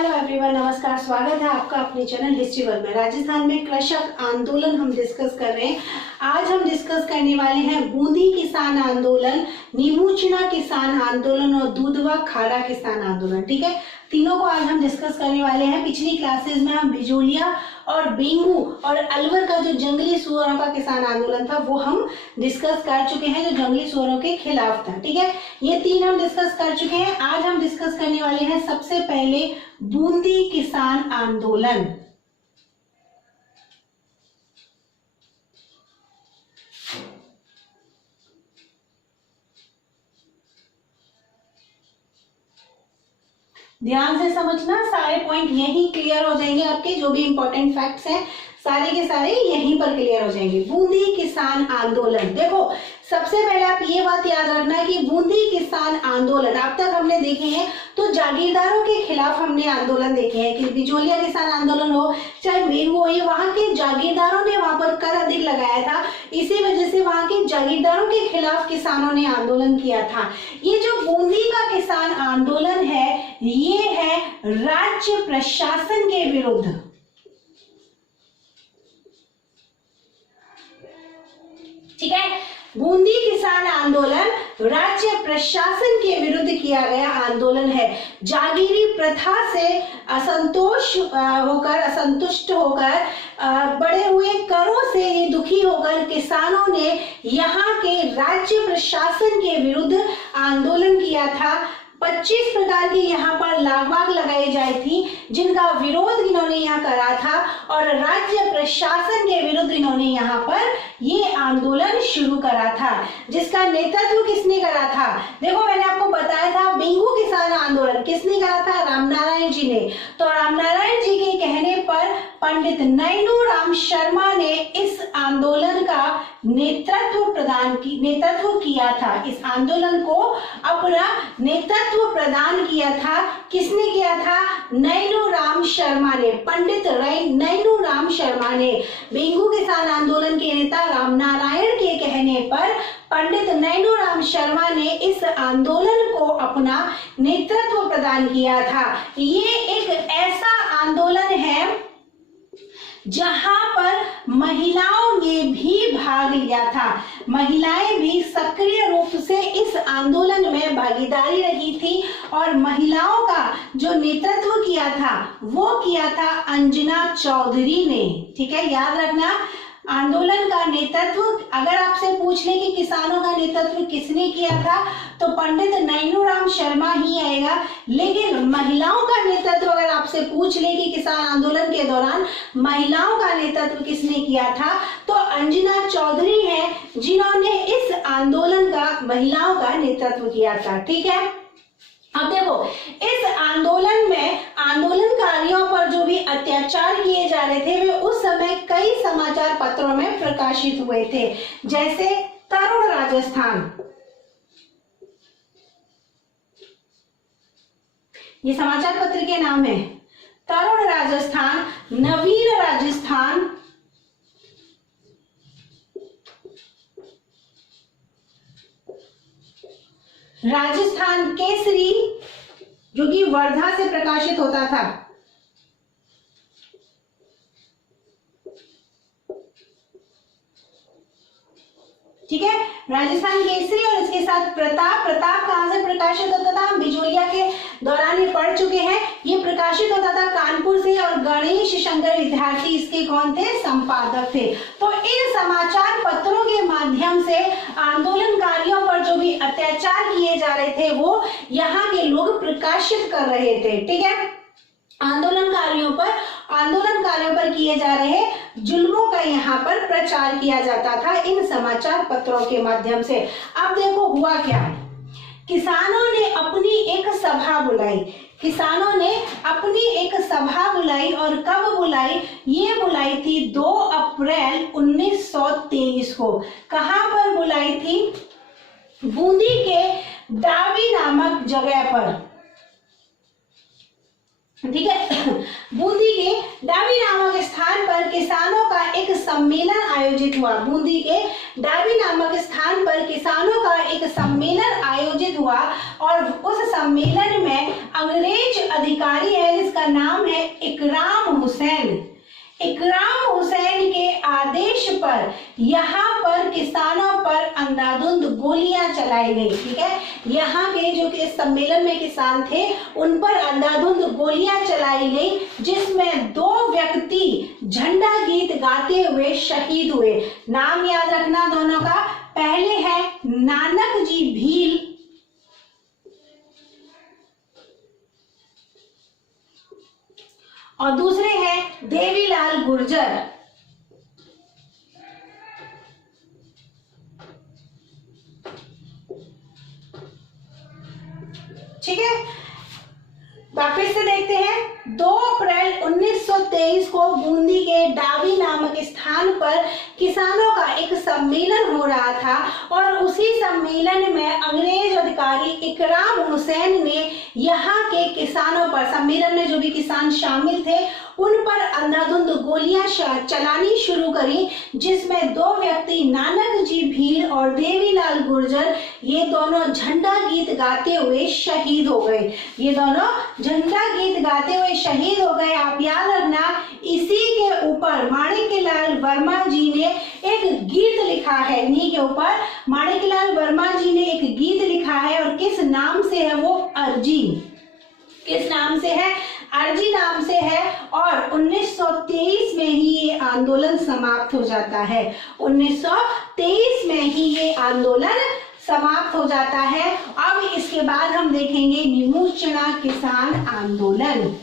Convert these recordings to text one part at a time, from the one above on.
Hello everyone, नमस्कार। स्वागत है आपका अपने चैनल हिस्ट्री वर्ल्ड में। राजस्थान में कृषक आंदोलन हम डिस्कस कर रहे हैं। आज हम डिस्कस करने वाले हैं बूंदी किसान आंदोलन, नीमूचना किसान आंदोलन और दूधवा खाड़ा किसान आंदोलन। ठीक है, तीनों को आज हम डिस्कस करने वाले हैं। पिछली क्लासेस में हम बिजोलिया और बेंगू और अलवर का जो जंगली सुअरों का किसान आंदोलन था वो हम डिस्कस कर चुके हैं, जो जंगली सुअरों के खिलाफ था। ठीक है, ये तीन हम डिस्कस कर चुके हैं। आज हम डिस्कस करने वाले हैं सबसे पहले बूंदी किसान आंदोलन। ध्यान से समझना, सारे पॉइंट यही क्लियर हो जाएंगे। आपके जो भी इंपॉर्टेंट फैक्ट्स हैं सारे के सारे यहीं पर क्लियर हो जाएंगे। बूंदी किसान आंदोलन, देखो सबसे पहले आप ये बात याद रखना कि बूंदी किसान आंदोलन अब तक हमने देखे हैं तो जागीरदारों के खिलाफ हमने आंदोलन देखे हैं कि बिजोलिया किसान आंदोलन हो चाहे बेंगू हो, ये वहां के जागीरदारों ने वहां पर कर अधिक लगाया था, इसी वजह से वहां के जागीरदारों के खिलाफ किसानों ने आंदोलन किया था। ये जो बूंदी का किसान आंदोलन है ये है राज्य प्रशासन के विरुद्ध। ठीक है, बूंदी किसान आंदोलन राज्य प्रशासन के विरुद्ध किया गया आंदोलन है। जागीरी प्रथा से असंतुष्ट होकर बढ़े हुए करों से ये दुखी होकर किसानों ने यहाँ के राज्य प्रशासन के विरुद्ध आंदोलन किया था। 25 प्रकार की यहाँ पर लागबाग लगाई जाई थी जिनका विरोध इन्होंने यहाँ करा था और राज्य प्रशासन के विरुद्ध इन्होंने यहाँ पर ये आंदोलन शुरू करा था। जिसका नेतृत्व किसने करा था? देखो मैंने आपको बताया था बेंगू किसान आंदोलन किसने करा था? रामनारायण जी ने। तो रामनारायण जी के कहने पर पंडित नैनू राम शर्मा ने इस आंदोलन का नेतृत्व किया था। इस आंदोलन को अपना नेतृत्व प्रदान किया था। किसने किया था? नैनू राम शर्मा ने, पंडित नैनू राम शर्मा ने। बेंगू किसान आंदोलन के नेता रामनारायण के कहने पर पंडित नैनू राम शर्मा ने इस आंदोलन को अपना नेतृत्व प्रदान किया था। ये एक ऐसा आंदोलन है जहां पर महिलाओं ने भी भाग लिया था। महिलाएं भी सक्रिय रूप से इस आंदोलन में भागीदारी रखी थी और महिलाओं का जो नेतृत्व किया था वो किया था अंजना चौधरी ने। ठीक है, याद रखना आंदोलन का नेतृत्व अगर आपसे पूछ ले कि किसानों का नेतृत्व किसने किया था तो पंडित नैनू राम शर्मा ही आएगा। लेकिन महिलाओं का नेतृत्व अगर आपसे पूछ ले कि किसान आंदोलन के दौरान महिलाओं का नेतृत्व किसने किया था तो अंजना चौधरी है जिन्होंने इस आंदोलन का महिलाओं का नेतृत्व किया था। ठीक है, अब देखो इस आंदोलन में आंदोलनकारियों पर जो भी अत्याचार किए जा रहे थे वे उस समय कई समाचार पत्रों में प्रकाशित हुए थे, जैसे तरुण राजस्थान, ये समाचार पत्र के नाम है, तरुण राजस्थान, नवीन राजस्थान, राजस्थान केसरी जो कि वर्धा से प्रकाशित होता था, ठीक है, राजस्थान केसरी और इसके साथ प्रताप कहां से प्रकाशित होता था? हम बिजोलिया के दौरान ये पढ़ चुके हैं। ये प्रकाशित होता था कानपुर से और गणेश शंकर विद्यार्थी इसके कौन थे? संपादक थे। तो इन समाचार पत्रों के माध्यम से आंदोलनकारियों पर जो भी अत्याचार किए जा रहे थे वो यहाँ के लोग प्रकाशित कर रहे थे। ठीक है, आंदोलनकारियों पर किए जा रहे जुल्मों का यहाँ पर प्रचार किया जाता था इन समाचार पत्रों के माध्यम से। अब देखो हुआ क्या, किसानों ने अपनी एक सभा बुलाई और कब बुलाई? ये बुलाई थी 2 अप्रैल 1923 को। कहां पर बुलाई थी? बूंदी के डाबी नामक जगह पर। ठीक है, बूंदी के डाबी नामक स्थान पर किसानों का एक सम्मेलन आयोजित हुआ। बूंदी के डाबी नामक स्थान पर किसानों का एक सम्मेलन आयोजित हुआ और उस सम्मेलन में अंग्रेज अधिकारी है जिसका नाम है इकराम हुसैन। इकराम हुसैन के आदेश पर यहाँ पर किसानों पर अंधाधुंध गोलियां चलाई गई। ठीक है, यहाँ के जो कि सम्मेलन में किसान थे उन पर अंधाधुंध गोलियां चलाई गई, जिसमें 2 व्यक्ति झंडा गीत गाते हुए शहीद हुए। नाम याद रखना दोनों का, पहले है नानक जी भील और दूसरे हैं देवीलाल गुर्जर। ठीक है, वापस से देखते हैं। 2 अप्रैल 1923 को बूंदी के डाबी नामक स्थान पर किसानों का एक सम्मेलन हो रहा था और उसी सम्मेलन में अंग्रेज अधिकारी इकराम हुसैन ने यहाँ के किसानों पर, सम्मेलन में जो भी किसान शामिल थे उन पर अंधाधुंध गोलियां चलानी शुरू करी, जिसमें 2 व्यक्ति नानक जी भील और देवीलाल गुर्जर ये दोनों झंडा गीत गाते हुए शहीद हो गए। ये दोनों झंडा गीत गाते हुए शहीद हो गए। आप याद रखना, इसी के ऊपर माणिक्यलाल वर्मा जी ने एक गीत लिखा है। इन्हीं के ऊपर माणिक्यलाल वर्मा जी ने एक गीत लिखा है और किस नाम से है वो? अर्जी। किस नाम से है? अर्जी नाम से है। और 1923 में ही ये आंदोलन समाप्त हो जाता है। 1923 में ही ये आंदोलन समाप्त हो जाता है। अब इसके बाद हम देखेंगे निमुचना किसान आंदोलन।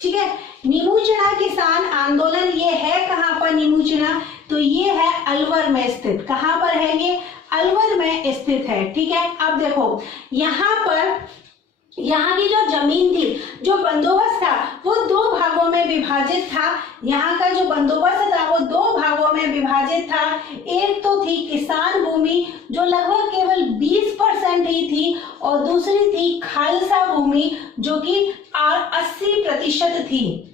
ठीक है, निमुचना किसान आंदोलन ये है कहां पर? निमुचना तो ये है अलवर में स्थित। कहां पर है ये? अलवर में स्थित है। ठीक है, अब देखो यहाँ पर यहाँ की जो जमीन थी, जो बंदोबस्त था वो 2 भागों में विभाजित था। यहाँ का जो बंदोबस्त था वो 2 भागों में विभाजित था। एक तो थी किसान भूमि जो लगभग केवल 20% ही थी और दूसरी थी खालसा भूमि जो कि 80% थी।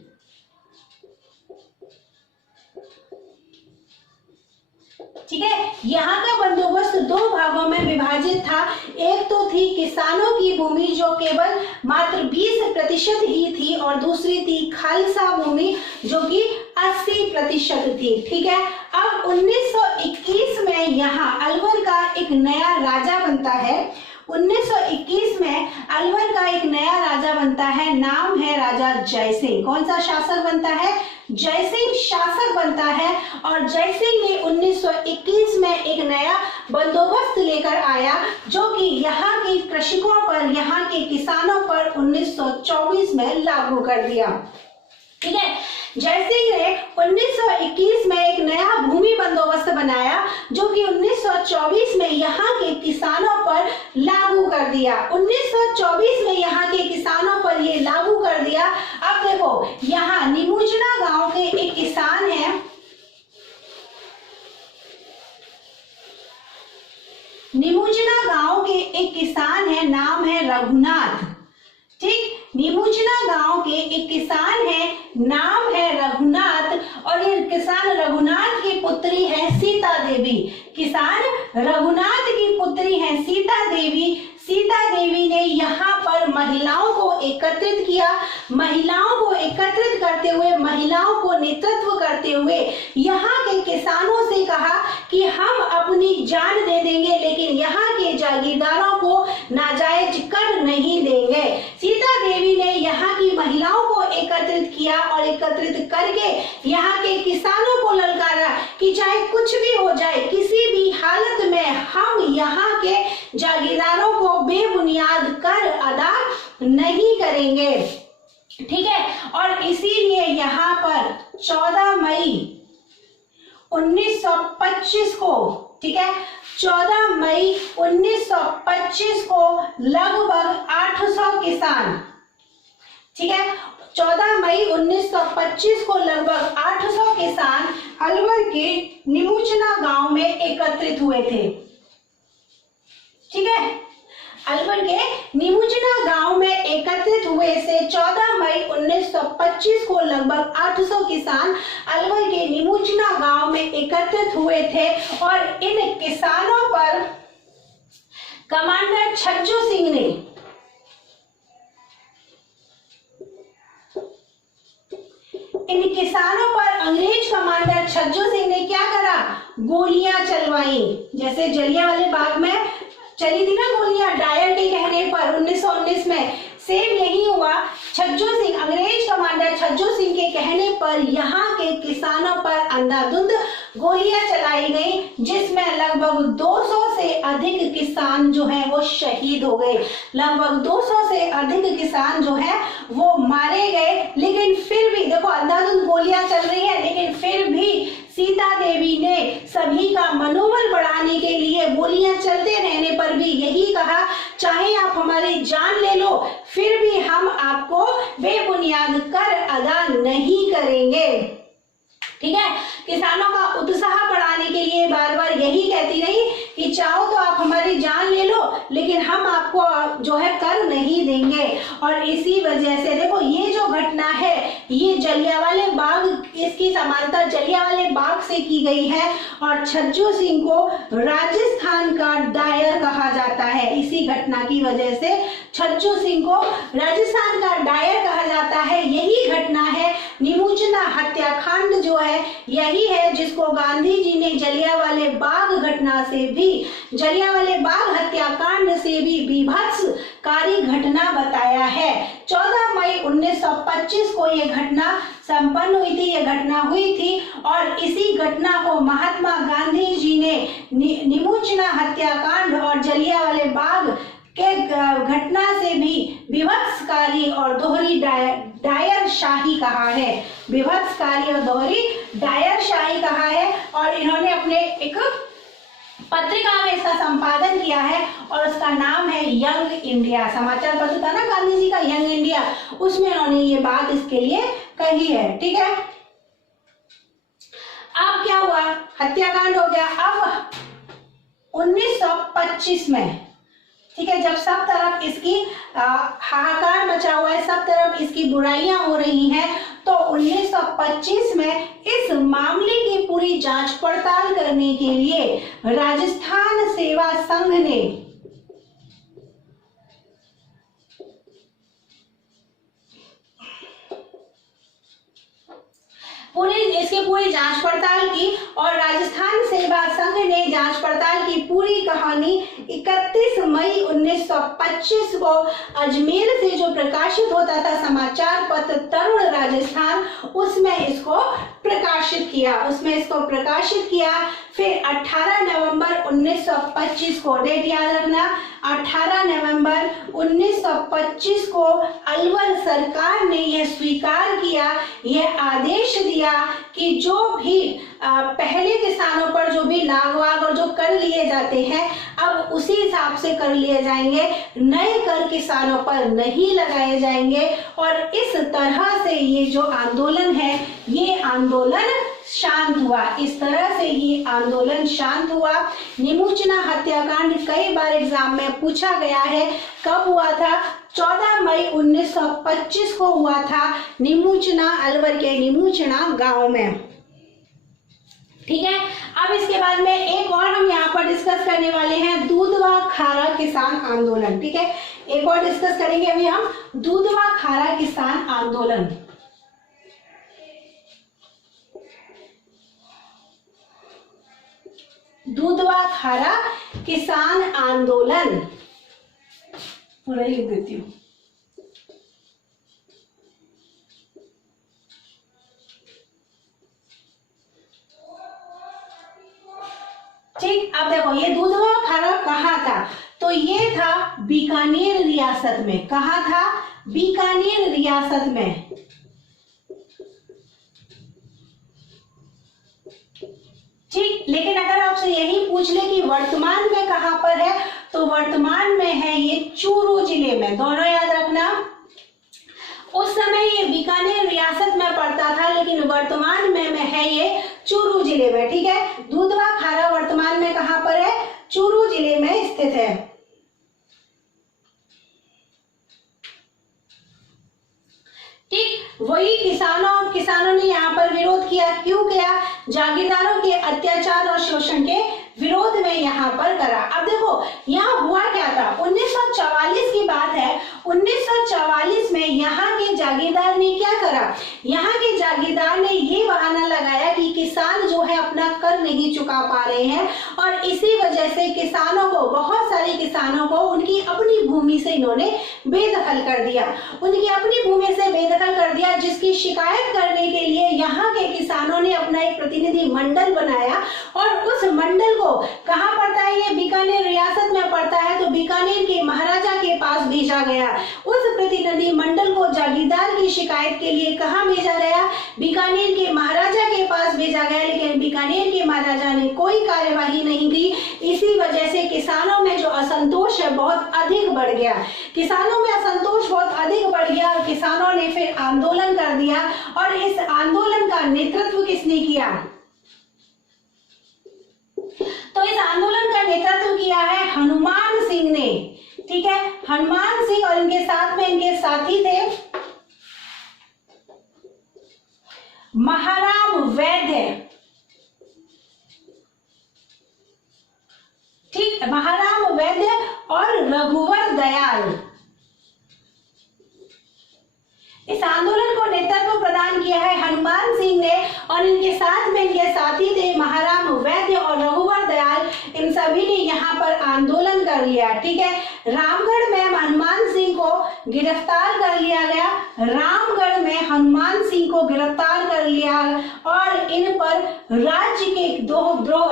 ठीक है, यहाँ का बंदोबस्त 2 भागों में विभाजित था। एक तो थी किसानों की भूमि जो केवल मात्र 20% ही थी और दूसरी थी खालसा भूमि जो कि 80% थी। ठीक है, अब 1921 में यहाँ अलवर का एक नया राजा बनता है। 1921 में अलवर का एक नया राजा बनता है, नाम है राजा जयसिंह। कौन सा शासक बनता है? जयसिंह शासक बनता है। और जयसिंह ने 1921 में एक नया बंदोबस्त लेकर आया जो कि यहाँ के कृषकों पर, यहाँ के किसानों पर 1924 में लागू कर दिया। ठीक है, जयसिंह ने 1921 में एक नया भूमि बंदोबस्त बनाया जो कि 1924 में यहाँ के किसानों पर लागू कर दिया। 1924 में यहाँ के किसानों पर ये लागू कर दिया। अब देखो यहाँ निमुचना गांव के एक किसान है, निमुचना गांव के एक किसान है, नाम है रघुनाथ। ठीक, निमुचना गांव के एक किसान है, नाम है रघुनाथ और ये किसान रघुनाथ की पुत्री है सीता देवी। किसान रघुनाथ की पुत्री है सीता देवी। सीता देवी ने यहाँ पर महिलाओं को एकत्रित किया। महिलाओं को एकत्रित करते हुए, महिलाओं को नेतृत्व करते हुए यहाँ के किसानों से कहा कि हम अपनी जान दे देंगे लेकिन यहाँ के जागीरदारों को नाजायज कर नहीं देंगे। सीता देवी ने यहाँ की महिलाओं को एकत्रित किया और एकत्रित करके यहाँ के किसानों को ललकारा कि चाहे कुछ भी हो जाए, किसी भी हालत में हम यहाँ के जागीरदारों को बेबुनियाद कर अदा नहीं करेंगे। ठीक है, और इसीलिए यहाँ पर 14 मई 1925 को, ठीक है, 14 मई 1925 को लगभग 800 किसान, ठीक है, 14 मई 1925 को लगभग 800 किसान अलवर के निमुचना गांव में एकत्रित हुए थे। ठीक है, अलवर के निमुचना गांव में एकत्रित हुए से 14 मई 1925 को लगभग 800 किसान अलवर के निमुचना गांव में एकत्रित हुए थे और इन किसानों पर कमांडर छज्जू सिंह ने अंग्रेज कमांडर छज्जू सिंह ने क्या करा, गोलियां चलवाई। जैसे जलियांवाले बाग में चली थी ना गोलियां डायर के कहने पर 1919 में, सेम यही हुआ। छज्जू सिंह, अंग्रेज कमांडर छज्जू सिंह के कहने पर यहाँ के किसानों पर अंधाधुंध गोलियां चलाई गई, जिसमें लगभग 200 से अधिक किसान जो है वो शहीद हो गए। लगभग 200 से अधिक किसान जो है वो मारे गए। लेकिन फिर भी देखो अंधाधुंध गोलियां चल रही है, लेकिन फिर भी सीता देवी ने सभी का मनोबल बढ़ाने के लिए गोलियां चलते रहने पर भी यही कहा, चाहे आप हमारी जान ले लो फिर भी हम आपको बेबुनियाद कर अदा नहीं करेंगे। ठीक है, किसानों का उत्साह बढ़ाने के लिए बार बार यही कहती रही कि चाहो तो आप हमारी जान ले लो लेकिन हम आपको जो है कर नहीं देंगे। और इसी वजह से देखो ये जो घटना है ये जलियांवाले बाग, इसकी समानता जलियांवाले बाग से की गई है और छज्जू सिंह को राजस्थान का डायर कहा जाता है। इसी घटना की वजह से छज्जू सिंह को राजस्थान का डायर कहा जाता है। यही घटना है निमुचना हत्याकांड जो है यही है जिसको गांधी जी ने जलियांवाले बाग घटना से भी, जलियांवाले बाग हत्याकांड से भी विभत्सकारी घटना बताया है। 14 मई 1925 को ये घटना संपन्न हुई थी, ये घटना हुई थी और इसी घटना को महात्मा गांधी जी ने निमुचना हत्याकांड और जलियांवाले बाग के घटना से भी विभत्सकारी और दोहरी डायर शाही कहा है। विभत्सकारी और दोहरी डायर शाही कहा है और इन्होंने अपने एक पत्रिका में इसका संपादन किया है और उसका नाम है यंग इंडिया। समाचार पत्र था ना गांधी जी का यंग इंडिया, उसमें उन्होंने ये बात इसके लिए कही है। ठीक है, अब क्या हुआ, हत्याकांड हो गया। अब 1925 में, ठीक है, जब सब तरफ इसकी हाहाकार मचा हुआ है, सब तरफ इसकी बुराइयां हो रही हैं, तो 1925 में इस मामले की पूरी जांच पड़ताल करने के लिए राजस्थान सेवा संघ ने पूरी जांच पड़ताल की और राजस्थान सेवा संघ ने जांच पड़ताल की पूरी कहानी 31 मई 1925 को अजमेर से जो प्रकाशित होता था समाचार पत्र तरुण राजस्थान, उसमें इसको प्रकाशित किया। फिर 18 नवंबर 1925 को, डेट याद रखना, 18 नवंबर 1925 को अलवर सरकार ने यह स्वीकार किया, यह आदेश दिया कि जो भी पहले किसानों पर जो भी लाग वाग और जो कर लिए जाते हैं अब उसी हिसाब से कर लिए जाएंगे, नए कर किसानों पर नहीं लगाए जाएंगे। और इस तरह से ये जो आंदोलन है ये आंदोलन शांत हुआ। इस तरह से ये आंदोलन शांत हुआ। निमुचना हत्याकांड कई बार एग्जाम में पूछा गया है, कब हुआ था? 14 मई 1925 को हुआ था निमुचना, अलवर के निमुचना गांव में। ठीक है, अब इसके बाद में एक और हम यहाँ पर डिस्कस करने वाले हैं, दूधवा खारा किसान आंदोलन। ठीक है, एक और डिस्कस करेंगे अभी हम दूधवा खारा किसान आंदोलन। दूधवा खारा किसान आंदोलन पूरा लिख देती हूँ। ठीक, अब देखो ये दूधवा खारा कहाँ था? तो ये था बीकानेर रियासत में। कहाँ था? बीकानेर रियासत में। ठीक, लेकिन अगर आपसे यही पूछ ले कि वर्तमान में कहां पर है, तो वर्तमान में है ये चूरू जिले में। दोनों याद रखना, उस समय ये बीकानेर रियासत में पड़ता था लेकिन वर्तमान में है ये चूरू जिले में। ठीक है, दूधवा खारा वर्तमान में कहां पर है? चूरू जिले में स्थित है। वही किसानों ने यहाँ पर विरोध किया। क्यों किया? जागीरदारों के अत्याचार और शोषण के विरोध में यहाँ पर करा। अब देखो यहाँ हुआ क्या था, 1944 की बात है। 1944 में यहाँ के जागीरदार ने क्या करा, यहाँ के जागीरदार ने ये बहाना लगाया कि किसान जो है अपना कर नहीं चुका पा रहे हैं और इसी वजह से किसानों को, बहुत सारे किसानों को उनकी अपनी भूमि से इन्होंने बेदखल कर दिया, उनकी अपनी भूमि से बेदखल कर दिया, जिसकी शिकायत करने के लिए यहाँ के किसानों ने अपना एक प्रतिनिधि मंडल बनाया और उस मंडल को कहाँ पड़ता है, ये बीकानेर रियासत में पड़ता है, तो बीकानेर के महाराजा के पास भेजा गया। उस प्रतिनिधि मंडल को जागीरदार की शिकायत के लिए कहाँ भेजा गया, बीकानेर के महाराजा के पास भेजा गया, लेकिन बीकानेर के महाराजा ने कोई कार्यवाही नहीं की। इसी वजह से किसानों में जो असंतोष है बहुत अधिक बढ़ गया, किसानों में असंतोष बहुत अधिक बढ़ गया और किसानों ने फिर आंदोलन कर दिया। और इस आंदोलन का नेतृत्व किसने किया, तो इस आंदोलन का नेतृत्व किया है हनुमान सिंह ने। ठीक है, हनुमान सिंह और इनके साथ में इनके साथी थे महाराम वैद्य। ठीक, महाराम वैद्य और रघुवर दयाल। इस आंदोलन को नेतृत्व प्रदान किया है हनुमान सिंह ने और इनके साथ में इनके साथी थे महाराम वैद्य और रघुवर दयाल। इन सभी ने यहाँ पर आंदोलन कर लिया। ठीक है, रामगढ़ में हनुमान सिंह को गिरफ्तार कर लिया गया, रामगढ़ में हनुमान सिंह को गिरफ्तार कर लिया और इन पर राज्य के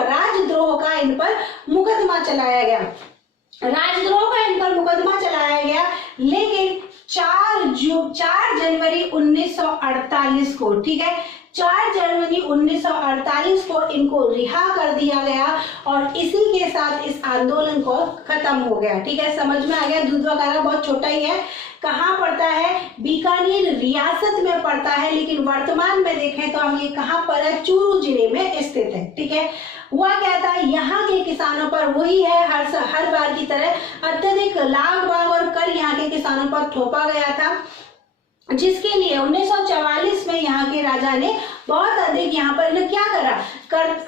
राजद्रोह का इन पर मुकदमा चलाया गया, राजद्रोह का इन पर मुकदमा चलाया गया। लेकिन 4 जनवरी 1948 को, ठीक है, 4 जनवरी 1948 को इनको रिहा कर दिया गया और इसी के साथ इस आंदोलन को खत्म हो गया। ठीक है, समझ में आ गया। दुधवा बहुत छोटा ही है, कहाँ पड़ता है, बीकानेर रियासत में पड़ता है, लेकिन वर्तमान में देखें तो हम ये कहाँ पर है, चूरू जिले में स्थित है। ठीक है, हुआ क्या था, यहाँ के किसानों पर वही है हर बार की तरह अत्यधिक लाग बाग और कर यहाँ के किसानों पर थोपा गया था, जिसके लिए 1944 में यहाँ के राजा ने बहुत अधिक यहाँ पर क्या करा,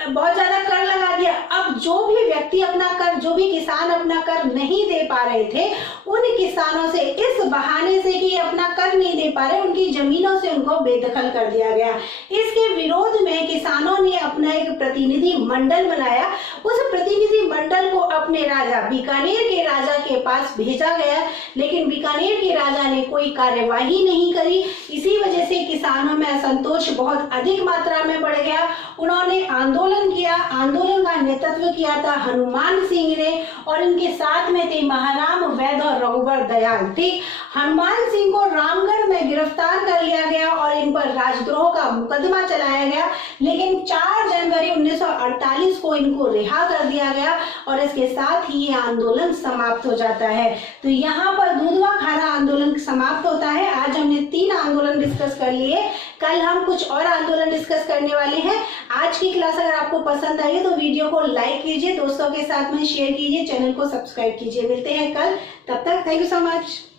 बहुत ज्यादा कर लगा दिया। अब जो भी व्यक्ति अपना कर, जो भी किसान अपना कर नहीं दे पा रहे थे, उन किसानों से इस बहाने से कि अपना कर नहीं दे पा रहे, उनकी जमीनों से उनको बेदखल कर दिया गया। इसके विरोध में किसानों ने अपना एक प्रतिनिधि मंडल बनाया। उस प्रतिनिधि मंडल को अपने राजा, बीकानेर के राजा के पास भेजा गया, लेकिन बीकानेर के राजा ने कोई कार्यवाही नहीं करी। इसी वजह से किसानों में असंतोष बहुत अधिक मात्रा में बढ़ गया। उन्होंने आंदोलन किया, आंदोलन का नेतृत्व किया था हनुमान सिंह ने और इनके साथ में थे महाराम वैद्य और रघुवर दयाल। ठीक, हनुमान सिंह को रामगढ़ में गिरफ्तार कर लिया गया और इन पर राजद्रोह का मुकदमा चलाया गया, लेकिन 4 जनवरी 1948 को इनको रिहा कर दिया गया और इसके साथ ही ये आंदोलन समाप्त हो जाता है। तो यहाँ पर दुधवा खारा आंदोलन समाप्त होता है। आज हमने 3 आंदोलन डिस्कस कर लिए, कल हम कुछ और आंदोलन डिस्कस करने वाले हैं। आज की क्लास अगर आपको पसंद आई है तो वीडियो को लाइक कीजिए, दोस्तों के साथ में शेयर कीजिए, चैनल को सब्सक्राइब कीजिए। मिलते हैं कल, तब तक थैंक यू सो मच।